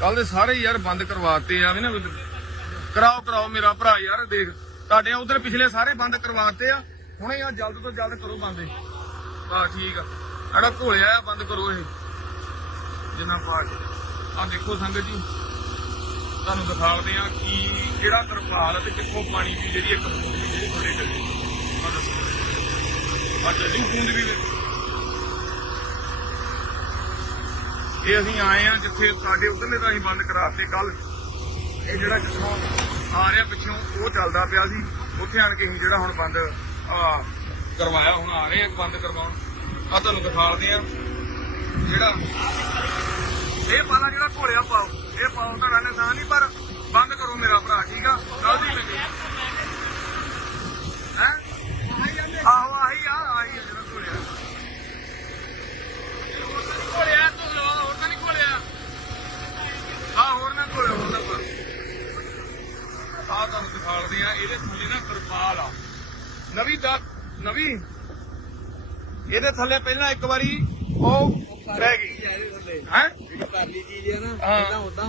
ਕੱਲ ਦੇ ਸਾਰੇ ਯਾਰ ਬੰਦ ਕਰਵਾਤੇ ਆ ਵੀ ਨਾ। ਕਰਾਓ ਮੇਰਾ ਭਰਾ ਯਾਰ। ਦੇਖ ਤੁਹਾਡੇ ਉਧਰ ਪਿਛਲੇ ਸਾਰੇ ਬੰਦ ਕਰਵਾਤੇ ਆ। ਹੁਣੇ ਯਾਰ ਜਲਦ ਤੋਂ ਜਲਦ ਕਰੋ ਬੰਦੇ। ਠੀਕ ਆ। ਜਿਹੜਾ ਘੋਲਿਆ ਆ ਬੰਦ ਕਰੋ ਇਹ ਜਿੰਨਾ ਪਾਠ। ਆ ਦੇਖੋ ਸੰਗਤ ਜੀ, ਤੁਹਾਨੂੰ ਦਿਖਾਉਂਦੇ ਆ ਕਿ ਕਿਹੜਾ ਤਰਪਾਲ ਤੇ ਕਿੱਥੋਂ ਪਾਣੀ ਦੀ ਜਿਹੜੀ ਇੱਕ ਬੂੰਦ ਵੀ ਜਿਹੜੀ ਥੋੜੇ ਚੱਲੀ ਆ ਚੱਲੀ ਬੂੰਦ ਵੀ। ਇਹ ਅਸੀਂ ਆਏ ਆ ਜਿੱਥੇ ਸਾਡੇ ਉਧਰਲੇ ਤਾਂ ਅਸੀਂ ਬੰਦ ਕਰਾਤੇ ਕੱਲ। ਇਹ ਜਿਹੜਾ ਜਿੱਥੋਂ ਆ ਰਿਹਾ ਪਿੱਛੋਂ ਉਹ ਚੱਲਦਾ ਪਿਆ ਸੀ, ਉੱਥੇ ਆਣ ਕੇ ਅਸੀਂ ਜਿਹੜਾ ਹੁਣ ਬੰਦ ਕਰਵਾਇਆ। ਹੁਣ ਆ ਰਹੇ ਆ ਬੰਦ ਕਰਵਾਉਣ। ਆ ਤੁਹਾਨੂੰ ਦਿਖਾਉਂਦੇ ਆ ਜਿਹੜਾ ਇਹ ਪਾਲਾ ਜਿਹੜਾ ਘੋਲਿਆ ਪਾਓ, ਇਹ ਪਾਓ ਤੁਹਾਡਾ ਨੁਕਸਾਨ ਨਹੀਂ, ਪਰ ਬੰਦ ਕਰੋ ਮੇਰਾ ਭਰਾ। ਠੀਕ ਆ। ਗਲਤੀ ਲੱਗੀ ਹੈ। ਆਹੋ ਆਹੀ ਆ ਜਿਹੜਾ ਘੋਲਿਆ ਤੂੰ ਹੋਰ ਤਾਂ ਨਹੀਂ ਘੋਲਿਆ। ਹੋਰ ਨਾ ਘੋਲਿਆ, ਹੋਰ ਨਾ ਘੋਲਿਆ। ਆ ਤੁਹਾਨੂੰ ਦਿਖਾਉਂਦੇ ਆ ਇਹਦੇ ਥੱਲੇ ਨਾ ਤਰਪਾਲ ਆ ਨਵੀਂ। ਇਹਦੇ ਥੱਲੇ ਪਹਿਲਾਂ ਇੱਕ ਵਾਰੀ ਉਹ ਰਹਿ ਗਈ ਹੈ ਪਰਲੀ ਚੀਜ਼ ਹੈ ਨਾ ਉਦਾਂ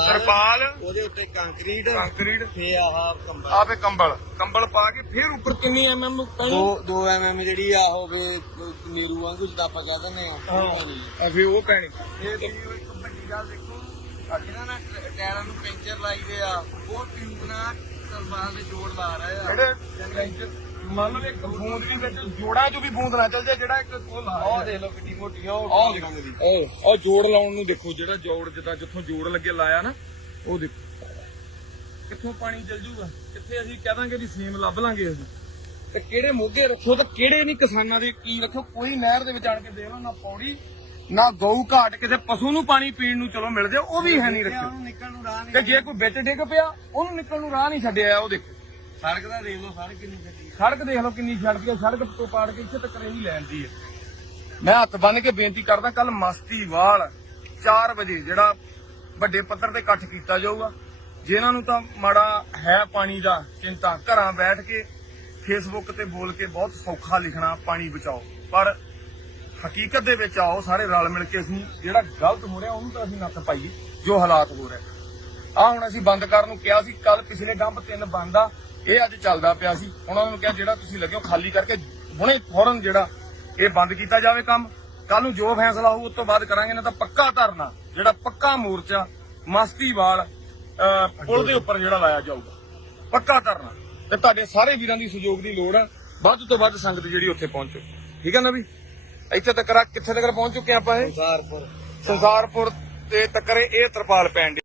ਤਰਪਾਲ, ਉਹਦੇ ਉੱਤੇ ਕੰਕਰੀਟ ਫੇ ਆਹ ਕੰਬਲ ਪਾ ਕੇ ਫਿਰ ਉੱਪਰ ਕਿੰਨੀ ਐਮਐਮ 2 mm ਜਿਹੜੀ ਆ ਹੋਵੇ ਨੀਰੂ ਵਾਂਗੂ ਜਿੱਦਾਂ ਆਪਾਂ ਕਹਿ ਦਿੰਦੇ ਆ ਫੇ ਉਹ ਪੈਣੀ। ਇਹ ਇੱਕ ਵੱਡੀ ਗੱਲ ਦੇਖੋ, ਇਹਨਾਂ ਨਾ ਟਾਇਰਾਂ ਨੂੰ ਪੈਂਚਰ ਲਾਈਦੇ ਆ, ਉਹ ਟਿਊਬ ਨਾਲ ਤਰਪਾਲ ਦੇ ਜੋੜ ਲਾ ਰਹੇ ਆ। ਜਿਹੜੇ ਮੰਨ ਲਓ ਇੱਕ ਬੂੰਦ ਦੇ ਵਿੱਚ ਜੋੜਾਂ ਚੋਂ ਵੀ ਬੂੰਦ ਨਾ ਚੱਲ ਜਾਏ। ਜਿਹੜਾ ਇੱਕ ਉਹ ਲਾ ਉਹ ਦੇਖ ਲਓ ਕਿੰਨੀ ਮੋਟੀ ਆ ਉਹ ਰੰਗ ਦੀ। ਉਹ ਜੋੜ ਲਾਉਣ ਨੂੰ ਦੇਖੋ, ਜਿਹੜਾ ਜੋੜ ਜਿੱਥੋਂ ਜੋੜ ਲੱਗੇ ਲਾਇਆ ਨਾ, ਉਹ ਦੇਖੋ ਕਿੱਥੋਂ ਪਾਣੀ ਚੱਲ ਜੂਗਾ। ਕਿੱਥੇ ਅਸੀਂ ਕਹਿ ਦਾਂਗੇ ਵੀ ਸੀਮ ਲੱਭ ਲਾਂਗੇ ਅਸੀਂ। ਤੇ ਕਿਹੜੇ ਮੋਗੇ ਰੱਖੋ ਤੇ ਕਿਹੜੇ ਨਹੀਂ ਕਿਸਾਨਾਂ ਦੇ ਕੀ ਰੱਖੋ। ਕੋਈ ਨਹਿਰ ਦੇ ਵਿੱਚ ਆਣ ਕੇ ਦੇਖ ਲਓ, ਨਾ ਪੌੜੀ ਨਾ ਗਊ ਘਾਟ, ਕਿਸੇ ਪਸ਼ੂ ਨੂੰ ਪਾਣੀ ਪੀਣ ਨੂੰ ਚਲੋ ਮਿਲ ਜਾਏ, ਉਹ ਵੀ ਹੈ ਨਹੀਂ ਰੱਖਿਆ। ਨਿਕਲਣ ਨੂੰ ਰਾਹ ਨਹੀਂ। ਤੇ ਜੇ ਕੋਈ ਵਿੱਚ ਡਿੱਗ ਪਿਆ ਉਹਨੂੰ ਨਿਕਲਣ ਨੂੰ ਰਾਹ ਨਹੀਂ ਛੱਡਿਆ। ਉਹ ਦੇਖੋ ਸੜਕ ਦਾ ਦੇਖ ਲਓ, ਸੜਕ ਕਿੰਨੀ ਛੱਡੀ। ਸੜਕ ਦੇਖ ਲਓ ਕਿੰਨੀ ਛੱਡ ਕੇ, ਸੜਕ ਤੋਂ ਪਾੜ ਕੇ ਇੱਥੇ ਤੱਕ ਨਹੀਂ ਲੈਂਦੀ ਹੈ। ਮੈਂ ਹੱਥ ਬੰਨ ਕੇ ਬੇਨਤੀ ਕਰਦਾ, ਕੱਲ ਮਸਤੀਵਾਲ 4 ਵਜੇ ਜਿਹੜਾ ਵੱਡੇ ਪੱਧਰ ਤੇ ਇਕੱਠ ਕੀਤਾ ਜਾਊਗਾ। ਜਿਨ੍ਹਾਂ ਨੂੰ ਤਾਂ ਮਾੜਾ ਹੈ ਪਾਣੀ ਦਾ ਚਿੰਤਾ, ਘਰਾਂ ਬੈਠ ਕੇ ਫੇਸਬੁੱਕ ਤੇ ਬੋਲ ਕੇ ਬਹੁਤ ਸੌਖਾ ਲਿਖਣਾ ਪਾਣੀ ਬਚਾਓ, ਪਰ ਹਕੀਕਤ ਦੇ ਵਿੱਚ ਆਓ ਸਾਰੇ ਰਲ ਮਿਲ ਕੇ। ਅਸੀਂ ਜਿਹੜਾ ਗਲਤ ਹੋ ਰਿਹਾ ਉਹਨੂੰ ਤਾਂ ਅਸੀਂ ਨੱਥ ਪਾਈਏ। ਜੋ ਹਾਲਾਤ ਹੋ ਰਿਹਾ ਹੁਣ ਅਸੀਂ ਬੰਦ ਕਰਨ ਨੂੰ ਕਿਹਾ ਸੀ। ਕੱਲ ਪਿਛਲੇ ਡੰਪ 3 ਬੰਦ ਆ, ਇਹ ਅੱਜ ਚੱਲਦਾ ਪਿਆ ਸੀ। ਉਹਨਾਂ ਨੂੰ ਕਿਹਾ ਜਿਹੜਾ ਤੁਸੀਂ ਲੱਗਿਓ ਖਾਲੀ ਕਰਕੇ ਹੁਣੇ ਫੌਰਨ ਜਿਹੜਾ ਇਹ ਬੰਦ ਕੀਤਾ ਜਾਵੇ ਕੰਮ। ਕੱਲ ਨੂੰ ਜੋ ਫੈਸਲਾ ਹੋਊ ਉਸ ਤੋਂ ਬਾਅਦ ਕਰਾਂਗੇ, ਨਾ ਤਾਂ ਪੱਕਾ ਧਰਨਾ, ਜਿਹੜਾ ਪੱਕਾ ਮੋਰਚਾ ਮਸਤੀਵਾਲ ਪੁਲ ਦੇ ਉੱਪਰ ਜਿਹੜਾ ਲਾਇਆ ਜਾਊਗਾ, ਪੱਕਾ ਧਰਨਾ। ਤੇ ਤੁਹਾਡੇ ਸਾਰੇ ਵੀਰਾਂ ਦੀ ਸਹਿਯੋਗ ਦੀ ਲੋੜ ਆ। ਵੱਧ ਤੋਂ ਵੱਧ ਸੰਗਤ ਜਿਹੜੀ ਉੱਥੇ ਪਹੁੰਚੋ। ਠੀਕ ਹੈ ਨਾ ਵੀ। ਇੱਥੇ ਤੱਕ ਕਿੱਥੇ ਤੱਕ ਪਹੁੰਚ ਚੁੱਕੇ ਆਪਾਂ? ਇਹ ਸੰਸਾਰਪੁਰ ਤੇ ਤੱਕ ਇਹ ਤਰਪਾਲ ਪੈਣ